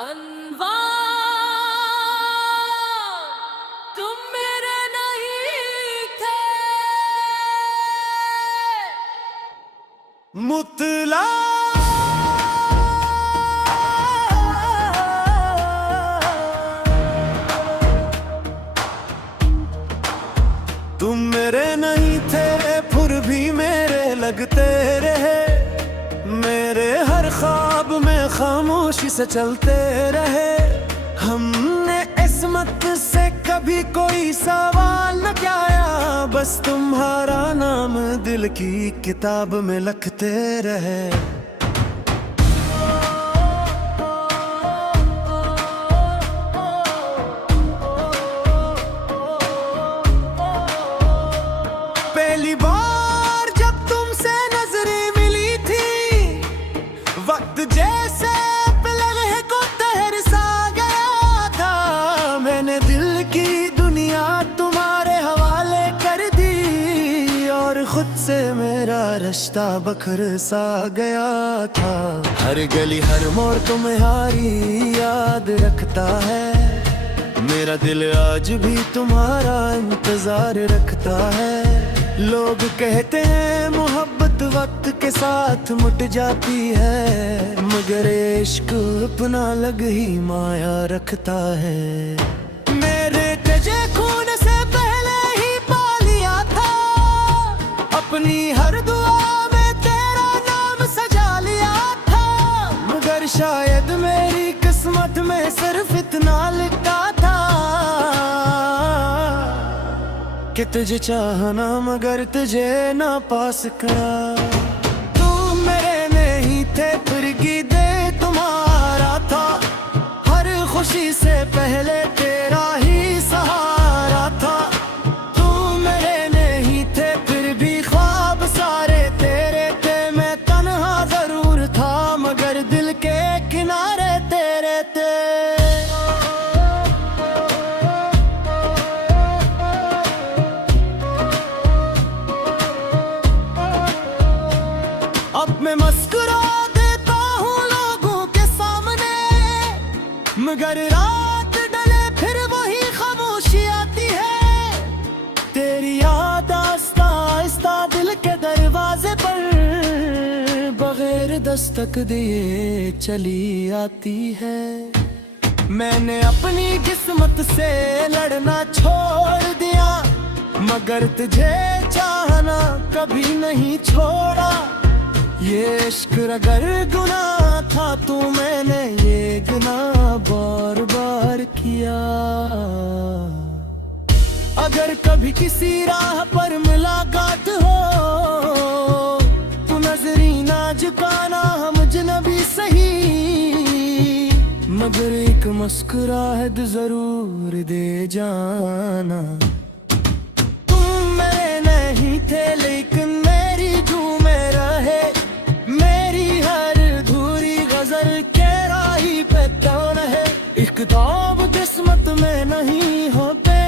अनवा तुम मेरे नहीं थे। मुतला तुम मेरे नहीं थे, फिर भी मेरे लगते रहे। मेरे हर ख्वाब में खामोशी से चलते रहे। हमने इस्मत से कभी कोई सवाल न किया, बस तुम्हारा नाम दिल की किताब में लिखते रहे। पहली बार जब तुमसे नजरें मिली थी, वक्त जैसे लम्हे को तहरसा गया था। मैंने दिल की दुनिया तुम्हारे हवाले कर दी, और खुद से मेरा रिश्ता बखर सा गया था। हर गली हर मोड़ तुम्हारी याद रखता है। मेरा दिल आज भी तुम्हारा इंतजार रखता है। लोग कहते हैं मोहब्बत वक्त के साथ मुट जाती है, मगर इश्क अपना अलग ही माया रखता है। मेरे तेजे खून से पहले ही पा लिया था, अपनी हर दुआ में तेरा नाम सजा लिया था। मगर शायद मेरी किस्मत में सिर्फ इतना लिखा था कि तुझे चाहना मगर तुझे ना पा सका। तू मेरे नहीं थे, फिर गीते तुम्हारा था। हर खुशी से पहले तेरा ही सहारा था। तू मेरे नहीं थे, फिर भी ख्वाब सारे तेरे थे। मैं तन्हा जरूर था, मगर दिल के किनारे तेरे थे। अब मैं मुस्कुरा देता हूँ लोगों के सामने, मगर रात डले फिर वही खामोशी आती है। तेरी याद आस्ता आस्ता दिल के दरवाजे पर बगैर दस्तक दिए चली आती है। मैंने अपनी किस्मत से लड़ना छोड़ दिया, मगर तुझे चाहना कभी नहीं छोड़ा। ये इश्क अगर गुनाह था तो मैंने ये गुनाह बार बार किया। अगर कभी किसी राह पर मुलाकात हो, तो नजरी ना झुकाना हम अजनबी सही, मगर एक मुस्कुराहट जरूर दे जाना। तुम मेरे नहीं थे, लेकिन मेरी झूमे रहे। मेरी हर अधूरी गजल के राही पे कौन है। एक किताब किस्मत में नहीं होते,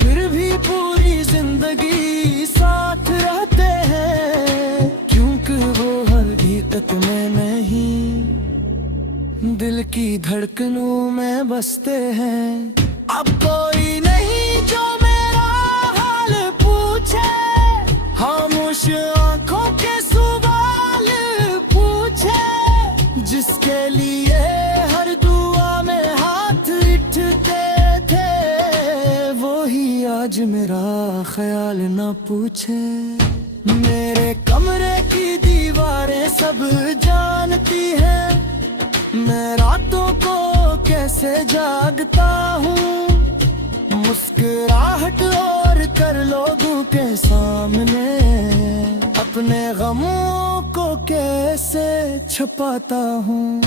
फिर भी पूरी जिंदगी साथ रहते हैं, क्योंकि वो हकीकत में नहीं दिल की धड़कनों में बसते हैं। अब कोई नहीं जो मेरा हाल पूछे, खामोश आंखों के सवाल पूछे, जिसके लिए हर दुआ में हाथ उठते थे, वो ही आज मेरा ख्याल ना पूछे। मेरे कमरे की दीवारें सब जानती हैं, मैं रातों को कैसे जागता हूँ। मुस्कुराहट और कर लोगों के सामने अपने गमों को कैसे छुपाता हूँ।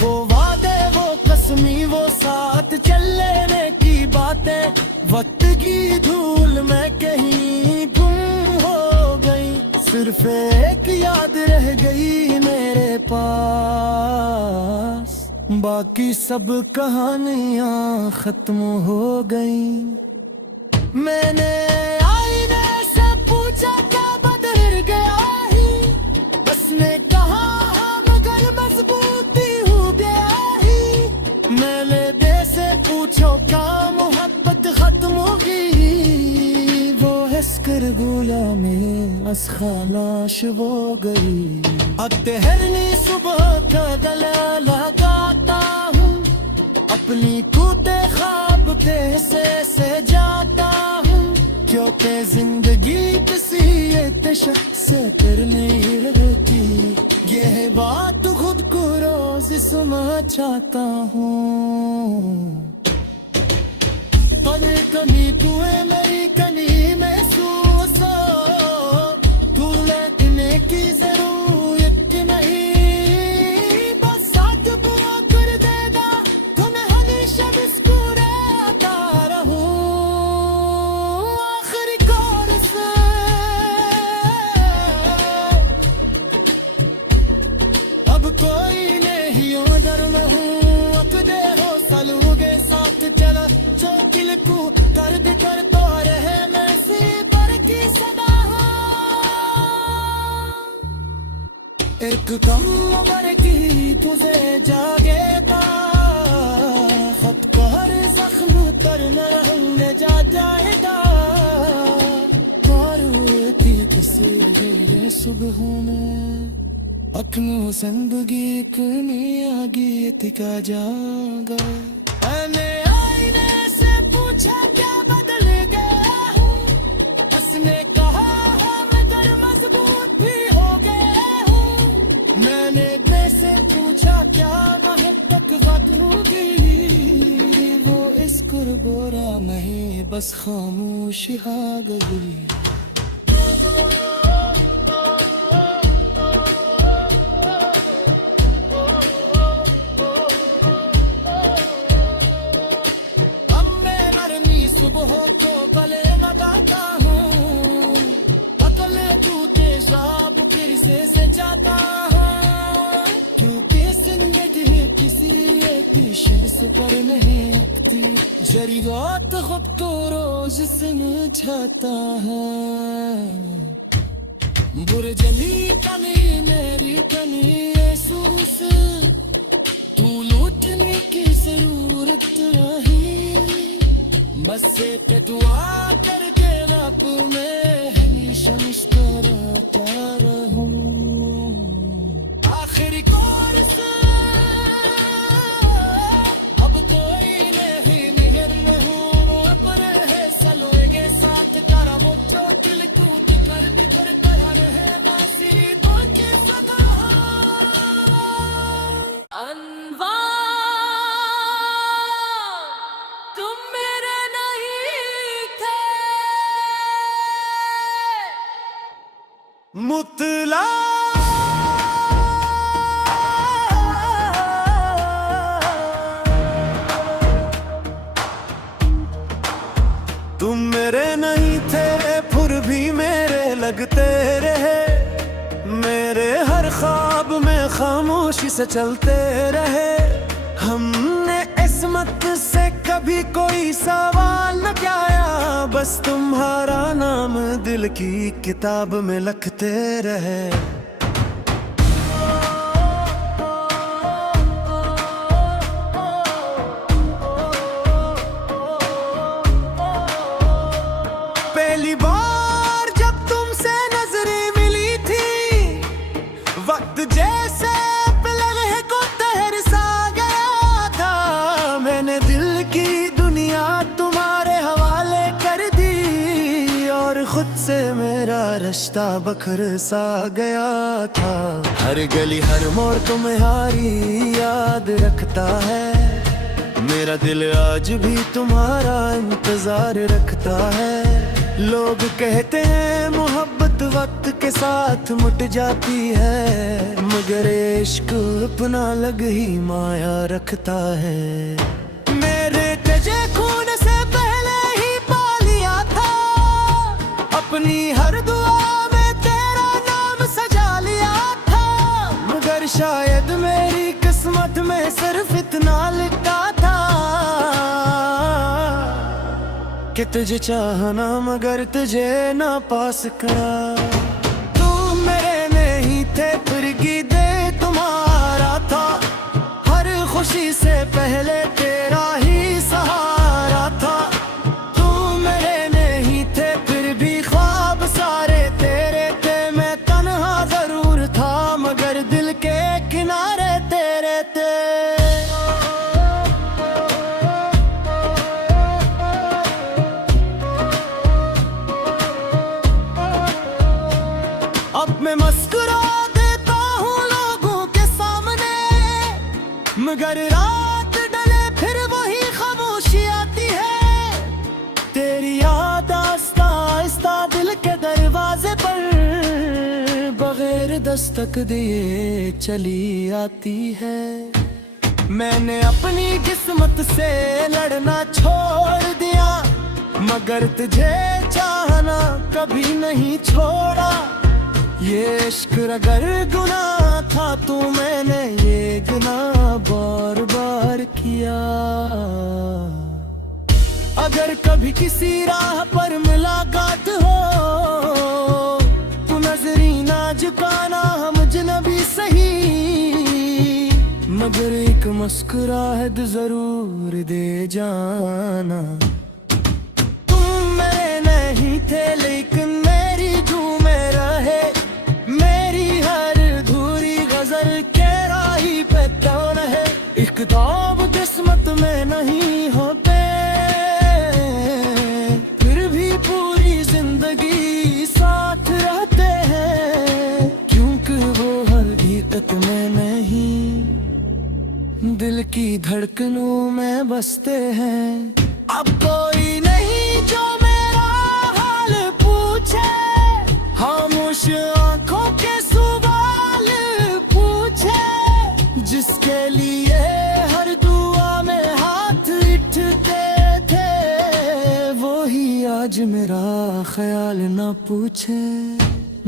वो वादे, वो कसमी, वो साथ चलने की बातें, वक्त की धूल में कहीं गुम हो गई। सिर्फ एक याद रह गई मेरे पास, बाकी सब कहानियां खत्म हो गई। मैंने आईने से पूछा क्या बदल गया ही, बस ने कहा मगर मजबूत गुलामी अस खालाश वो गई। अब ठहरनी सुबह का गला लगाता हूँ, अपनी टूटे ख्वाब से जाता हूँ, क्योंकि जिंदगी किसी इत्तेशा से फिर नहीं रहती। ये है बात खुद को रोज सुना चाहता हूँ। पले कनी तू है मेरी कनी महसूस हो, तू लेटने की जरूरत नहीं, बस साथ पूरा कर देगा तो मैं हमेशा मुस्कुराता रहूं। आखिरी कोरस अब कोई नहीं उधर में हूँ, अकदे हो सलूगे साथ चला चौकिल को कर तो रहे मैं सी पर की सदा हो। एक कम उम्र की तुझे जागेगा, खत को हर जख्म तर रहने जा जाएगा, थी किसी ये सुबह में अपनों जिंदगी कनी आगे तिका जागा। मैंने आईने से पूछा क्या बदल गया हूँ, उसने कहा मैं दर मजबूत भी हो गया हूँ। मैंने दिल से पूछा क्या महक तक बदलूंगी, वो इस कुर्बोरा नहीं बस खामोशी आ गई। सुबह को कले लगाता हूँ, अकल जूते साब फिर से जाता हूँ, क्योंकि जिंदगी किसी एक शख्स पर नहीं अटकी। जरूरत खुद को रोज समझाता है, बुरजली कनी मेरी कनी महसूस, तू लूटने की जरूरत रही, बस पे दुआ करके रब में हमेशा मुस्कुराता रहूं। आखिरी कोरस अब कोई नहीं मेहर में हूँ, अपने है सलोगे साथ करा वो चोटिल कूद कर भी घर पर रहे बासी तो के सदा अनवा तुम मेरे नहीं थे, मुतला तुम मेरे नहीं थे फिर भी मेरे लगते रहे, मेरे हर ख्वाब में खामोशी से चलते रहे। हमने इस्मत से कभी कोई सवाल न किया, बस तुम्हारा नाम दिल की किताब में लिखते रहे। पहली बार जब तुमसे नजरें मिली थी, वक्त जैसे लम्हे को तहर सा गया था, मैंने दिल की दुनिया तुम्हारे हवाले कर दी, और खुद से मेरा रिश्ता बखर सा गया था। हर गली हर मोड़ तुम्हारी याद रखता है, मेरा दिल आज भी तुम्हारा इंतजार रखता है। लोग कहते हैं मोहब्बत वक्त के साथ मुट जाती है, मगर इश्क अपना अलग ही माया रखता है। मेरे तेजे खून से पहले ही पा लिया था, अपनी हर दुआ में तेरा नाम सजा लिया था, मगर शायद मेरी किस्मत में सिर्फ इतना लिखा था कि तुझे चाहना मगर तुझे ना पा सका। तू मेरे नहीं थे फिर दे तुम्हारा था, हर खुशी से पहले तेरा ही सहारा था। तू मेरे नहीं थे फिर भी ख्वाब देते। अब मैं मुस्कुरा देता हूँ लोगों के सामने, मगर रात डले फिर वही खामोशी आती है। तेरी याद आस्ता आस्ता दिल के दरवाजे पर बगैर दस्तक दिए चली आती है। मैंने अपनी किस्मत से लड़ना छोड़ दिया, मगर तुझे चाहना कभी नहीं छोड़ा। ये इश्क अगर गुनाह था तो मैंने ये गुनाह बार बार किया। अगर कभी किसी राह पर मुलाकात हो तो नजरी ना झुकाना हम अजनबी सही, मगर एक मुस्कुराहट जरूर दे जाना। तुम मेरे नहीं थे लेकिन मेरी झूमे रहे, मेरी हर अधूरी गजल के राही पे कौन है। इख्ताब किस्मत में नहीं होते, फिर भी पूरी जिंदगी साथ रहते हैं, क्योंकि वो हकीकत में नहीं दिल की धड़कनों में बसते हैं। अब कोई नहीं जो मेरा हाल पूछे, खामोश आंखों के सवाल पूछे, जिसके लिए हर दुआ में हाथ उठते थे, वो ही आज मेरा ख्याल ना पूछे।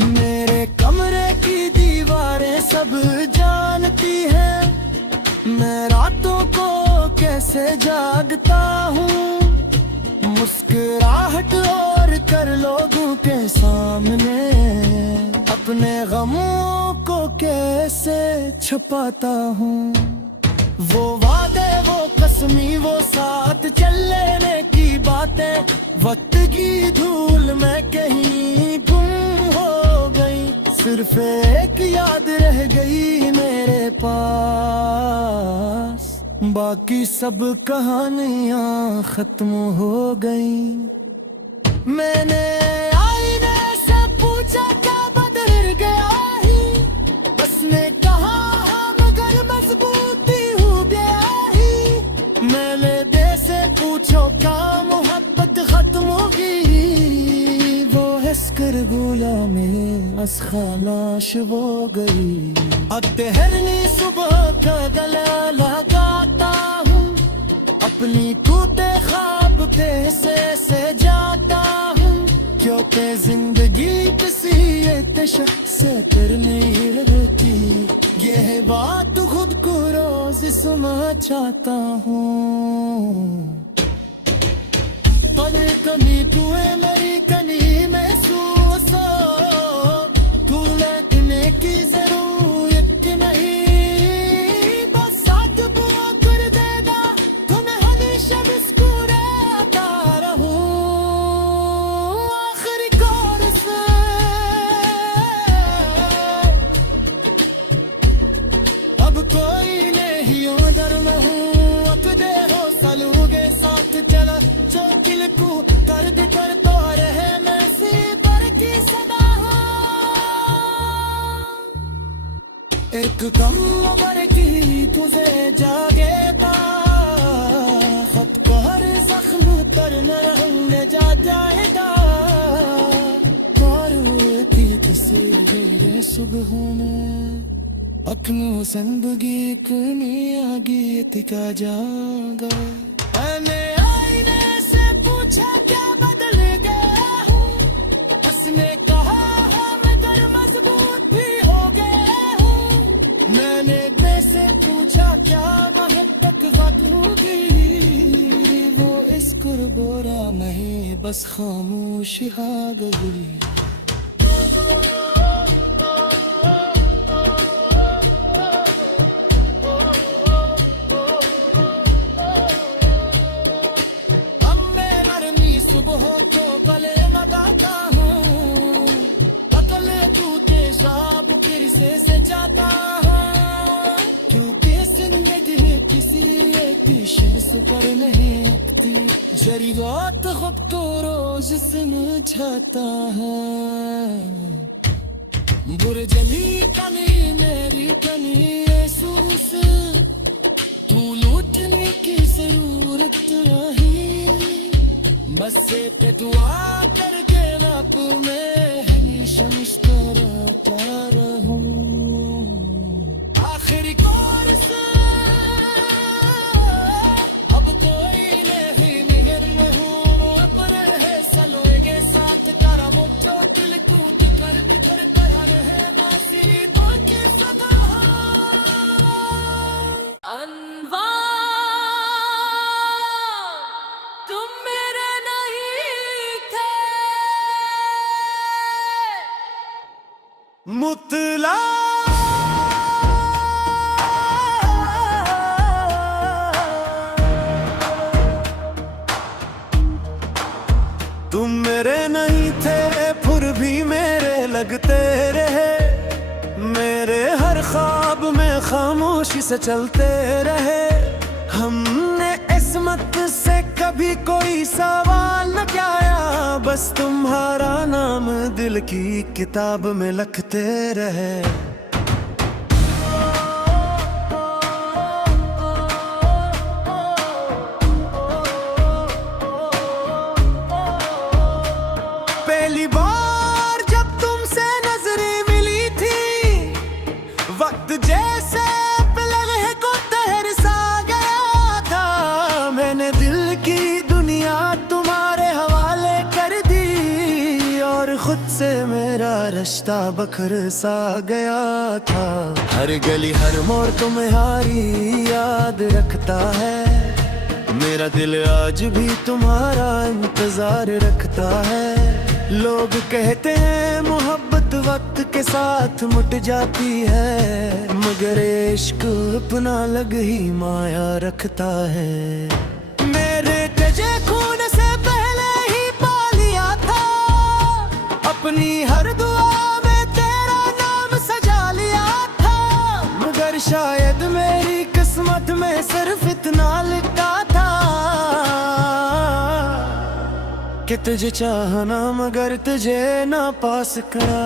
मेरे कमरे की दीवारें सब जानती हैं, मैं रातों को कैसे जागता हूँ। मुस्कुराहट और कर लोगों के सामने अपने गमों को कैसे छुपाता हूँ। वो वादे वो कसमी वो साथ चलने की बातें वक्त की धूल में कहीं गुम हो गई। सिर्फ एक याद रह गई मेरे पास, बाकी सब कहानियां खत्म हो गई। मैंने आईने से पूछा क्या बदल गया ही, उसने कहा हाँ मगर मजबूती हो गया ही। मैंने दिल से पूछो क्या मोहब्बत खत्म होगी, वो हंसकर गोला में अस खामोश हो गई। अब ठहरनी सुबह का गला लगाता हूँ, अपनी टूटे ख्वाब कैसे जाता हूँ, क्योंकि जिंदगी किसी इत्तेफाक से कर नहीं रहती। यह बात खुद को रोज सुना चाहता हूँ। पर कमी तुए मेरी कनी महसूस हो, तू लेटने की जरूरत नहीं, बस साथ बुआ कर देगा तुम्हें हमेशा मुस्कुराता रहूं। आखिरी कोरस अब कोई नहीं उधर में हूँ, अकदे हो सलूगे साथ चला चौकिल को दर्द करता रहे मैं सी पर की सदा हो। एक कम उम्र की तुझे जागेगा, खत को हर जख्म तर न जा जाएगा। थी किसी ये सुबह में अपनों जिंदगी कनी आगे तिका जागा। मैंने आईने से पूछा क्या बदल गया हूँ, उसने कहा हाँ मगर मजबूत भी हो गया हूँ। मैंने दिल से पूछा क्या मोहब्बत होगी, वो इस कुर्बोरा में बस खामोश आ गई। सुबह को कले लगाता हूँ, अकल तू तेजाब किरसे से जाता हूँ, क्योंकि इस पर नहीं अटती, जरी रात खुद तो रोज समझाता है। बुरजनी कनी मेरी कनी सूस, तू लूटने की जरूरत नहीं, बस पे दुआ करके रब में हमेशा मुस्कुराता रहूं। आखिरी कोर्स अब कोई नहीं निगर में हूँ, अपने है सलोगे साथ करा वो दिल टूट कर बिखर पड़ा रहे बासी तो के सदा। अनवार तुम मेरे नहीं थे, मुतला तुम मेरे नहीं थे फिर भी मेरे लगते रहे, मेरे हर ख्वाब में खामोशी से चलते रहे। हमने इस्मत से कभी कोई सवाल न किया, बस तुम्हारा नाम दिल की किताब में लिखते रहे। पहली बार जब तुमसे नजरें मिली थी, वक्त जैसे लम्हे को तहर सा गया था। मैंने दिल की दुनिया तुम्हारे हवाले कर दी, और खुद से मेरा रिश्ता बखर सा गया था। हर गली हर मोड़ तुम्हारी याद रखता है, मेरा दिल आज भी तुम्हारा इंतजार रखता है। लोग कहते हैं मोहब्बत वक्त के साथ मुट जाती है, मगर इश्क अपना अलग ही माया रखता है। मेरे तेजे खून से पहले ही पा लिया था, अपनी हर दुआ में तेरा नाम सजा लिया था, मगर शायद मेरी किस्मत में सिर्फ इतना लिखा था कि तुझे चाहना मगर तुझे ना पास करा।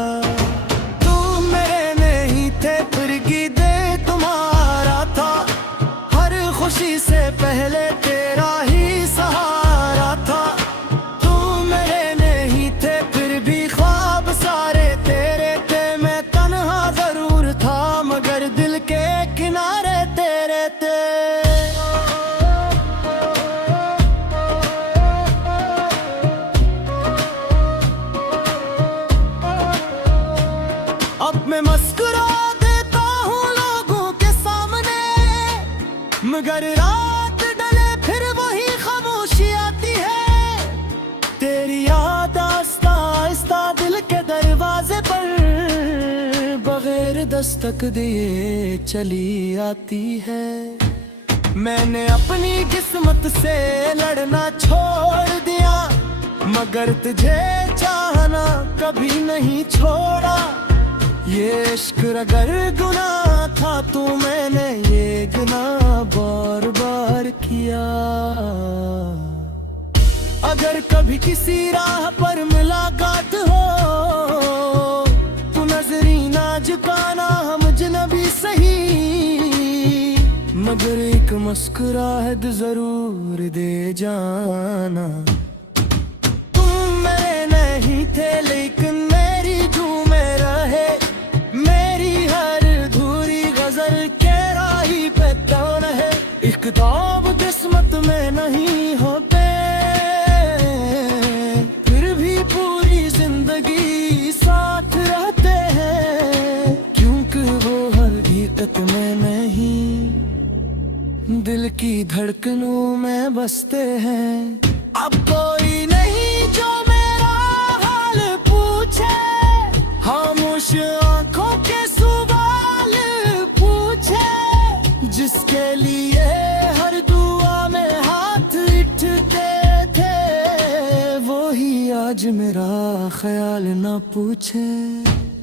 तुम मेरे नहीं थे फिर दे तुम्हारा था, हर खुशी से पहले तेरा ही सहारा था। तुम मेरे नहीं थे फिर भी ख्वाब सारे तेरे थे, मैं तन्हा जरूर था मगर दिल के किनारे तेरे थे। अब मैं मुस्कुरा देता हूँ लोगों के सामने, मगर रात डले फिर वही खामोशी आती है। तेरी याद आस्ता आस्ता दिल के दरवाजे पर बगैर दस्तक दिए चली आती है। मैंने अपनी किस्मत से लड़ना छोड़ दिया, मगर तुझे चाहना कभी नहीं छोड़ा। ये इश्क अगर गुनाह था तो मैंने ये गुनाह बार बार किया। अगर कभी किसी राह पर मुलाकात हो तो नजरी ना झुकाना, हम अजनबी सही मगर एक मुस्कुराहट जरूर दे जाना। तुम मेरे नहीं थे लेकिन मेरी झूमे रहे, मेरी हर धूरी गजल के राही पे कौन है। इख्ताब किस्मत में नहीं होते फिर भी पूरी जिंदगी साथ रहते हैं, क्योंकि वो हकीकत में नहीं दिल की धड़कनों में बसते हैं। अब कोई नहीं जो मेरा हाल पूछे, खामोश आंखों के सवाल पूछे, जिसके लिए हर दुआ में हाथ उठते थे, वो ही आज मेरा ख्याल ना पूछे।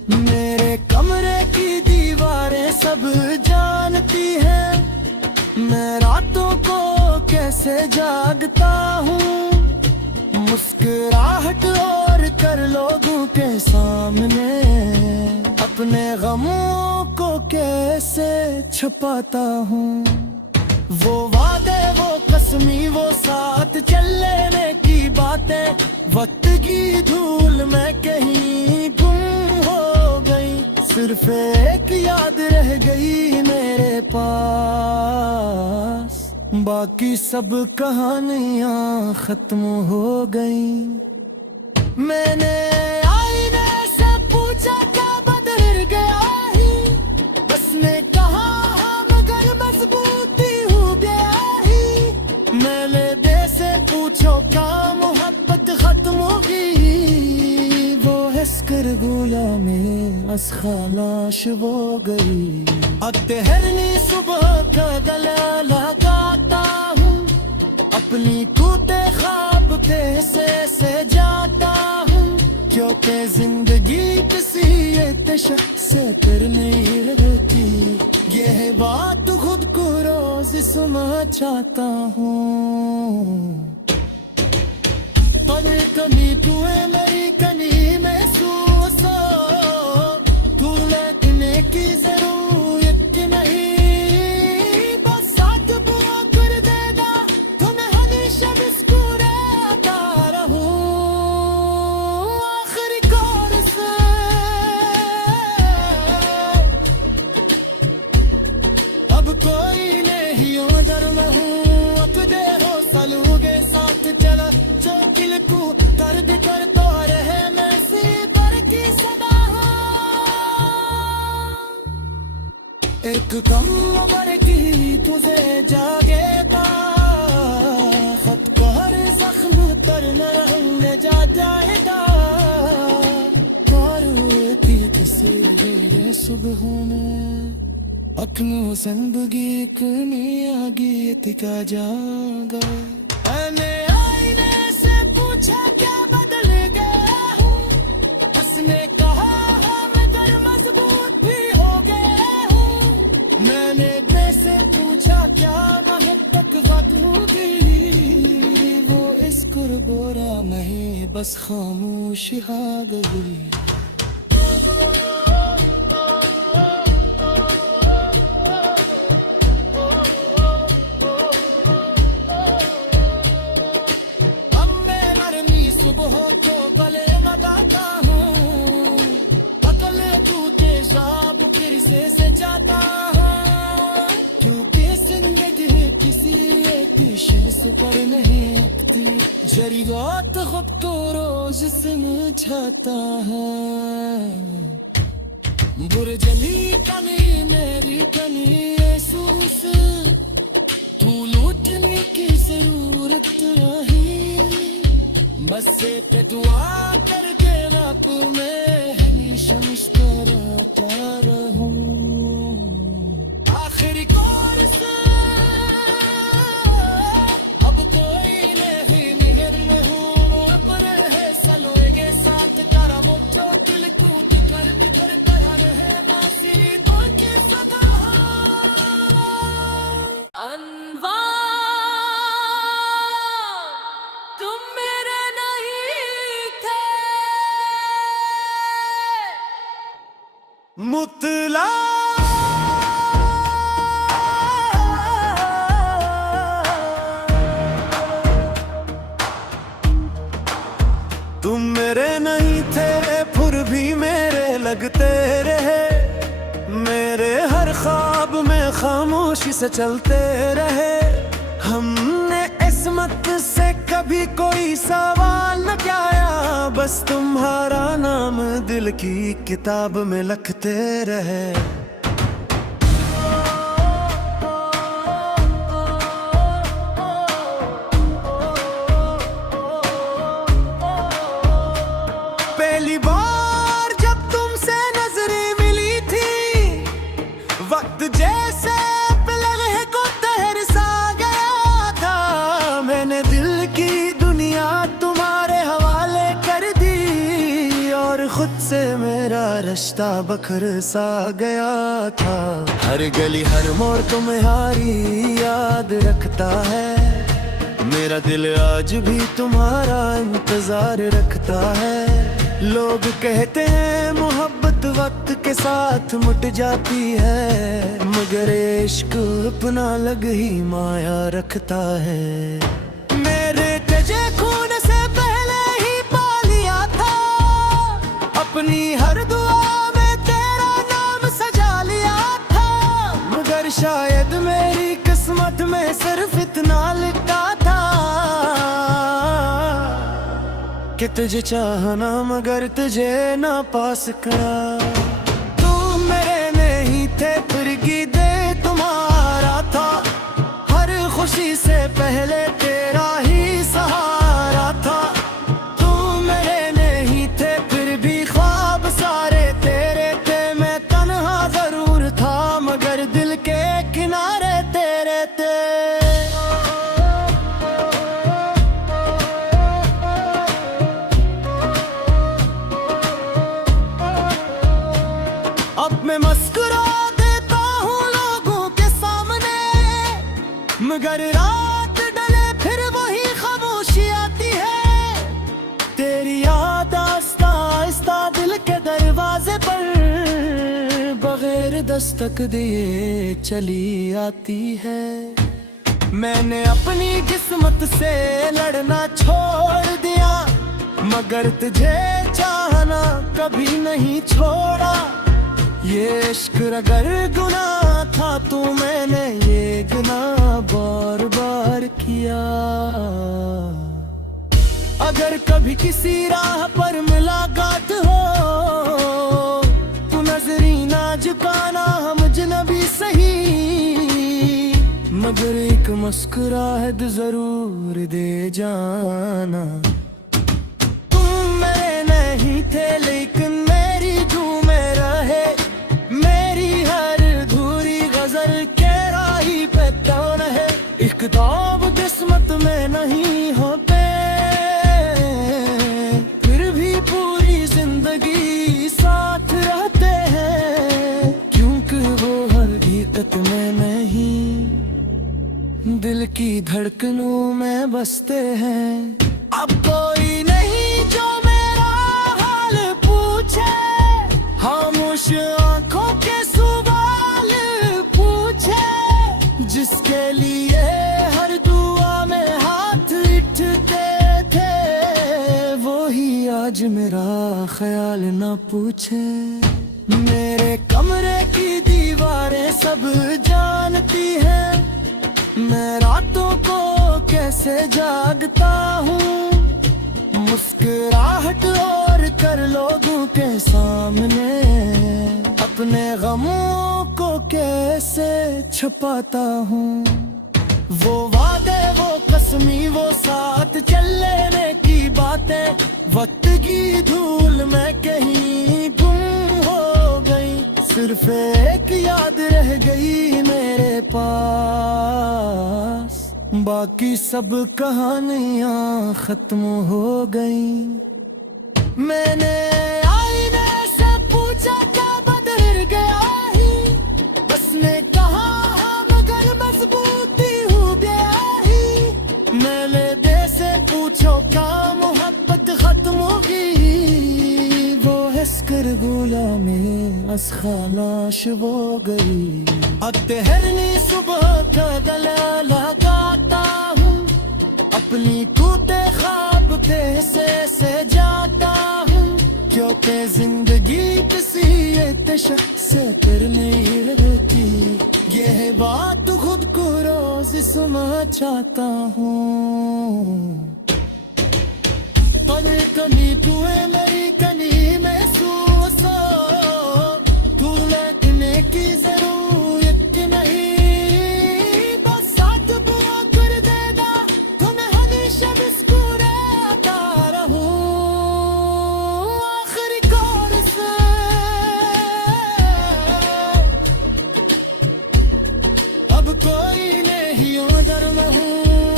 मेरे कमरे की दीवारें सब जानती हैं, मैं रातों को कैसे जागता हूँ, मुस्कुराहट और कर लोगों के सामने अपने गमों को कैसे छुपाता हूँ। वो वादे, वो कसमी, वो साथ चलने की बातें, वक्त की धूल में कहीं गुम हो गई। सिर्फ एक याद रह गई मेरे पास, बाकी सब कहानियां खत्म हो गई। मैंने आईने से पूछा क्या बदल गया ही, बस ने कहा हाँ मगर मजबूती हो गया ही। मैंने दे से पूछो क्या मोहब्बत खत्म होगी, वो हंसकर गोया में अस खामोश हो गई। अब ठहरनी सुबह का गला लगाता हूँ, अपनी कूते ख्वाब से जाता हूँ, क्योंकि जिंदगी किसी तशक से कर नहीं लगती। यह बात खुद को रोज सुना चाहता हूँ। पर कमी तुए मेरी कमी महसूस हो, तू लेटने की जरूरत नहीं, बस साथ बुआ कर देगा तो मैं हमेशा मुस्कुराता रहूं। आखिरी कार से अब कोई नहीं उधर मैं हूँ, अकदे हो सलूगे साथ चला चौकिल को दर्द करता रहे मैं सी पर की सदा। एक कम उम्र की तुझे जागेगा, खत को हर जख्म तर न जा जाएगा। थी किसी सुबह में अपनों जिंदगी कमी आगे तिका जागा। मैंने आईने से पूछा क्या बदल गया हूँ, उसने कहा हाँ मगर मजबूत भी हो गया हूँ। मैंने दिल से पूछा क्या महत्तक होगी, वो इस कुर्बोरा में बस खामोश आ गई। सुबह को कले लगाता हूँ, अकल टूटे ख्वाब फिर से जाता हूँ, क्योंकि जिंदगी किसी एक शख्स पर नहीं अटकती। जरूरत खुद को रोज समझाता है, बुरजली कमी मेरी कमी महसूस, तू लूटने की जरूरत नहीं, बस पे दुआ करके रब में हमेशा मुस्कुराता रहूं। आखिरी कौर से अब कोई नहीं निगर में हूँ, अपने है सलोगे साथ करा वो जो दिल को कर भी कर करा रहे बासी तो की सदा। अनवार तुम मेरे नहीं थे, मुतला तुम मेरे नहीं थे, फिर भी मेरे लगते रहे। मेरे हर ख्वाब में खामोशी से चलते रहे। हमने इस्मत से कभी कोई सवाल न किया, बस तुम्हारा नाम दिल की किताब में लिखते रहे। पहली बार जब तुमसे नजरें मिली थी, वक्त जैसे लम्हे को तहर सा गया था। मैंने दिल की दुनिया तुम्हारे हवाले कर दी, और खुद से मेरा रिश्ता बखर सा गया था। हर गली हर मोड़ तुम्हारी याद रखता है, मेरा दिल आज भी तुम्हारा इंतजार रखता है। लोग कहते हैं मोहब्बत वक्त के साथ मुट जाती है, मगर इश्क अपना अलग ही माया रखता है। मेरे तेजे खून से पहले ही पा लिया था, अपनी हर दुआ में तेरा नाम सजा लिया था, मगर शायद मेरी किस्मत में सिर्फ इतना लिखा था कि तुझे चाहना मगर तुझे ना पा सका। तू मेरे नहीं थे फिर गीते तुम्हारा था, हर खुशी से पहले तेरा ही सहारा था। तू मेरे नहीं थे फिर भी ख्वाब सारे तेरे थे, मैं तन्हा जरूर था मगर दिल के किनारे तेरे थे। अब मैं मुस्कुरा देता हूँ लोगों के सामने, मगर रात डले फिर वही खामोशी आती है। तेरी याद आस्ता आस्ता दिल के दरवाजे पर बगैर दस्तक दिए चली आती है। मैंने अपनी किस्मत से लड़ना छोड़ दिया, मगर तुझे चाहना कभी नहीं छोड़ा। ये इश्क अगर गुनाह था तो मैंने ये गुनाह बार बार किया। अगर कभी किसी राह पर मुलाकात हो तो नजरी ना झुकाना, हम अजनबी सही मगर एक मुस्कुराहट जरूर दे जाना। तुम मेरे नहीं थे लेकिन मेरी झूमे रहे, मेरी हर अधूरी गजल के राही पे कौन है। इख्तिलाफ किस्मत में नहीं होते फिर भी पूरी जिंदगी साथ रहते हैं, क्योंकि वो हकीकत में नहीं दिल की धड़कनों में बसते हैं। अब कोई नहीं जो मेरा हाल पूछे, खामोश आंखों के सवाल पूछे, जिसके लिए हर दुआ में हाथ उठते थे, वो ही आज मेरा ख्याल ना पूछे। मेरे कमरे की दीवारें सब जानती हैं, मैं रातों को कैसे जागता हूँ। मुस्कुराहट और कर लोगों के सामने अपने गमों को कैसे छुपाता हूँ। वो वादे वो कसमी वो साथ चलने की बातें वक्त की धूल में कहीं गुम हो गई, सिर्फ एक याद रह गई मेरे पास, बाकी सब कहानियां खत्म हो गई। मैंने आईने से पूछा क्या बदल गया ही, बस ने कहा हाँ मगर मजबूती हो गया ही। मैंने दे से पूछो क्या मोहब्बत खत्म होगी, वो हंसकर गुलामी अस खामोश हो गई। अब ठहरनी सुबह का गला लगाता हूँ, अपनी कूते ख्वाब पे से जाता हूँ, क्योंकि जिंदगी किसी एक शख्स से कर नहीं रहती। यह बात खुद को रोज सुना चाहता हूँ। पल कनी तुए मेरी कनी महसूस हो, तू लेटने की जरूरत नहीं, बस साथ दुआ कर देगा तो मैं हमेशा मुस्कुराता रहूं। आखिरी कौर से अब कोई नहीं उधर में हूँ,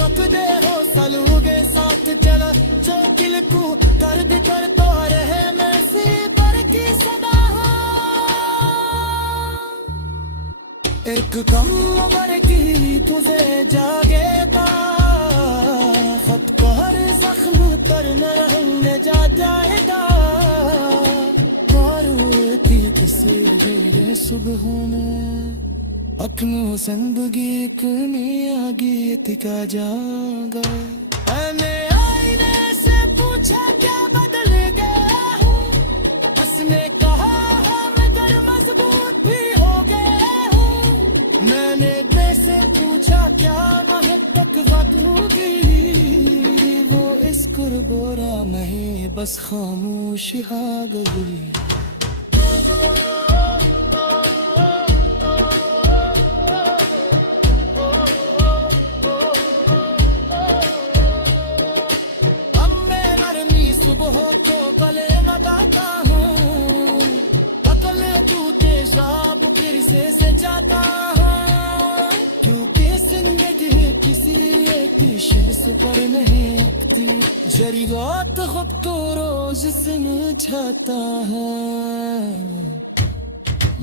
अकदे हो सलूगे साथ चला चौकिल को दर्द करता रहे मैं सी पर की सदा हो। एक कम उम्र की तुझे जागेगा सुबह में अपनों जिंदगी कने आगे तिका जाऊंगा। मैंने आईने से पूछा क्या बदल गया हूँ, उसने कहा हाँ मगर मजबूत भी हो गया हूँ। मैंने दिल से पूछा क्या महक दूंगी, वो इस कुर्बोरा नहीं बस खामोश हा गई। सुबह को कले लगाता हूँ, अकल जूते जाब फिर से जाता हूँ, क्योंकि जिंदगी किसी एक शेष पर नहीं अटती, जरी रात खुद तो रोज समझाता है।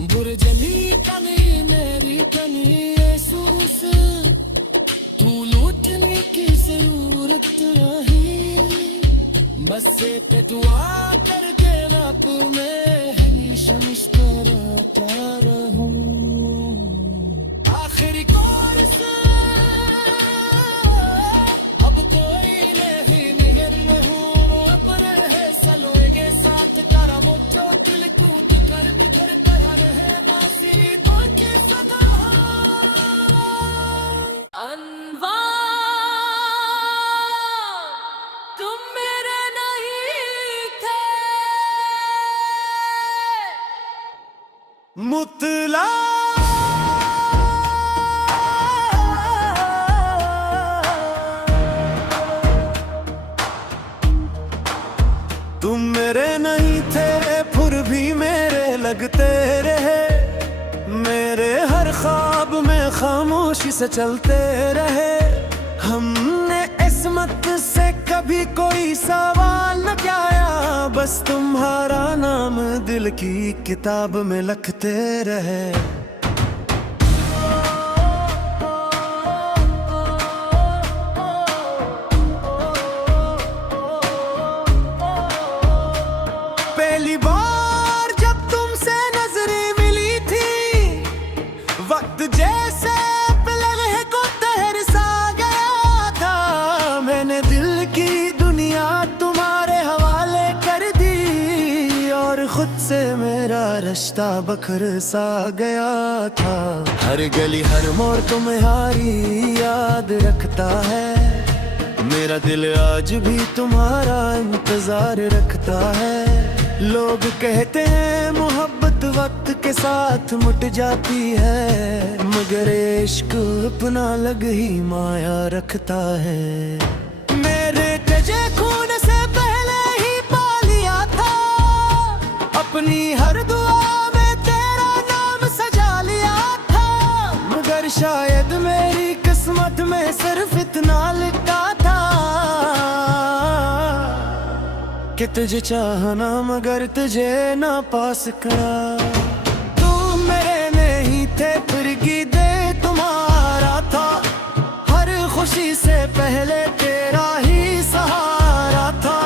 बुरजली कनी मेरी कनी येसूस, तू लूटने की जरूरत रही, बस एक दुआ करके ना तुम्हें हमेशा मुस्कुराता रहूं। आखिरी कोर्स अब कोई नहीं निगर में हूँ, वो अपने है सलोगे साथ करा वो जो दिल कूद कर बिखर कर रहे बासी तो के सदा अनवा तुम मेरे नहीं थे। मुतला तुम मेरे नहीं थे फिर भी मेरे लगते रहे, मेरे हर ख्वाब में खामोशी से चलते रहे। हमने इसमत से कभी कोई सवाल न किया, बस तुम्हारा नाम दिल की किताब में लिखते रहे। पहली बार जब तुमसे नजरें मिली थी, वक्त जैसे लम्हे को तहर सा गया था। मैंने दिल की दुनिया तुम्हारे हवाले कर दी, और खुद से मेरा रिश्ता बखर सा गया था। हर गली हर मोड़ तुम्हारी याद रखता है, मेरा दिल आज भी तुम्हारा इंतजार रखता है। लोग कहते हैं मोहब्बत वक्त के साथ मुट जाती है, मगर इश्क अपना अलग ही माया रखता है। मेरे तेजे खून से पहले ही पा लिया था, अपनी हर दुआ में तेरा नाम सजा लिया था, मगर शायद मेरी किस्मत में सिर्फ इतना लिखा था कि तुझे चाहना मगर तुझे ना पास करा। तुम मेरे नहीं थे फिर गीते तुम्हारा था, हर खुशी से पहले तेरा ही सहारा था।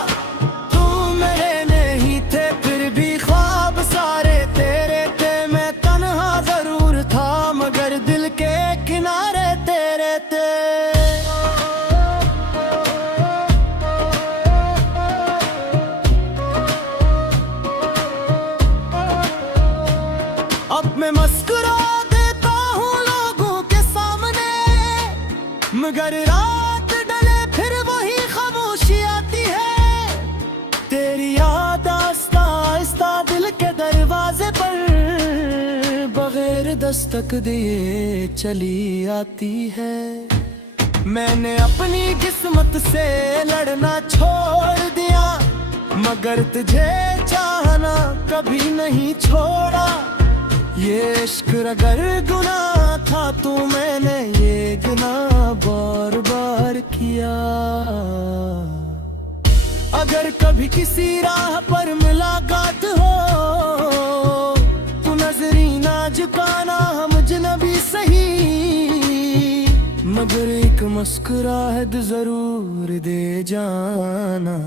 तुम मेरे नहीं थे फिर भी ख्वाब सारे तेरे थे, मैं तन्हा जरूर था मगर दिल के किनारे तेरे थे। अब मैं मुस्कुरा देता हूँ लोगों के सामने, मगर रात डले फिर वही खामोशी आती है। तेरी याद आस्ता आस्ता दिल के दरवाजे पर बगैर दस्तक दिए चली आती है। मैंने अपनी किस्मत से लड़ना छोड़ दिया, मगर तुझे चाहना कभी नहीं छोड़ा। ये इश्क अगर गुनाह था तो मैंने ये गुनाह बार बार किया। अगर कभी किसी राह पर मुलाकात हो तो नजरी ना झुकाना, हम अजनबी सही मगर एक मुस्कुराहट जरूर दे जाना।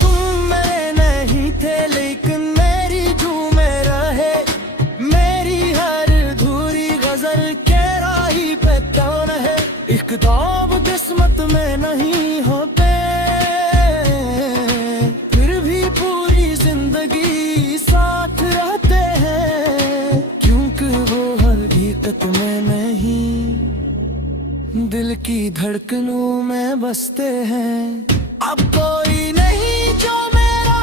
तुम मेरे नहीं थे लेकिन मेरी झूम में रहे, किताब किस्मत में नहीं होते, फिर भी पूरी जिंदगी साथ रहते हैं, क्योंकि वो हकीकत में नहीं दिल की धड़कनों में बसते हैं। अब कोई नहीं जो मेरा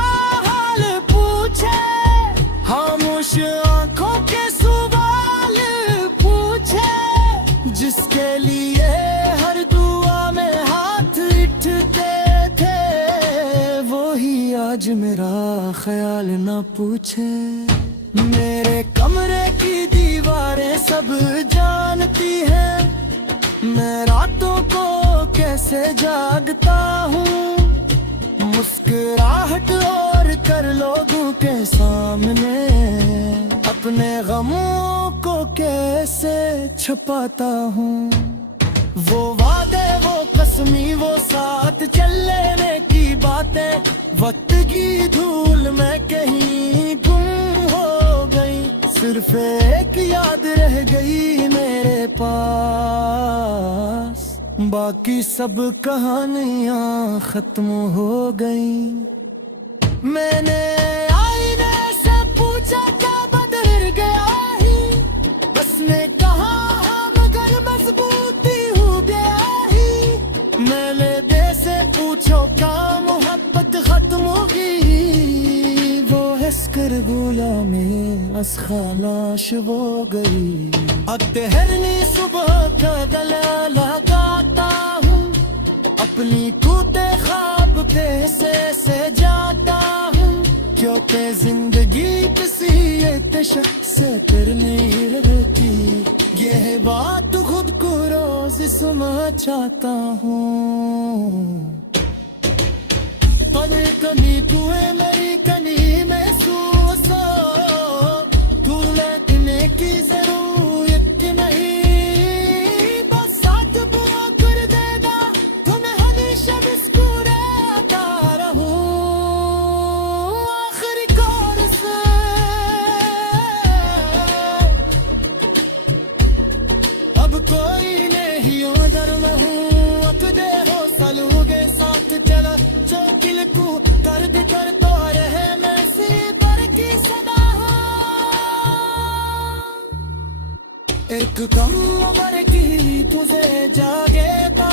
हाल पूछे, खामोश आंखों के सवाल पूछे, जिसके लिए हर दुआ में हाथ उठते थे, वो ही आज मेरा ख्याल ना पूछे। मेरे कमरे की दीवारें सब जानती हैं, मैं रातों को कैसे जागता हूँ, मुस्कुराहट और कर लोगों के सामने अपने गमों को कैसे छुपाता हूँ। वो वादे, वो कसमी, वो साथ चलने की बातें, वक्त की धूल में कहीं गुम हो गई, सिर्फ एक याद रह गई मेरे पास, बाकी सब कहानियां खत्म हो गई। मैंने आईने से पूछा क्या बदल गया ही, बस ने कहा हाँ मगर मजबूती हो गया ही। मैंने दे से पूछो क्या मोहब्बत खत्म होगी, वो हंसकर बोला में बस खामोश हो गई। अब ठहरनी सुबह का गला लगाता हूँ, अपनी टूटे ख्वाब से जाता हूँ, क्योंकि जिंदगी किसी एक शख्स से कर नहीं रहती, यह बात खुद को रोज सुना चाहता हूँ। पले कनी कुए मेरी कनी महसूस हो, तू लेटने की जरूरत नहीं, बस साथ बुआ कर देगा तो मैं हमेशा मुस्कुराता रहूं। आखिरी कार से अब कोई नहीं उधर में हूँ, अकदे हो सलूगे साथ चला चौकिल को दर्द करता रहे मैं सी पर की सदा। एक कम उम्र की तुझे जागेगा,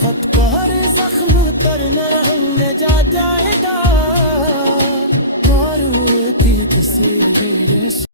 खत को हर जख्म तर न रहने जा जाए,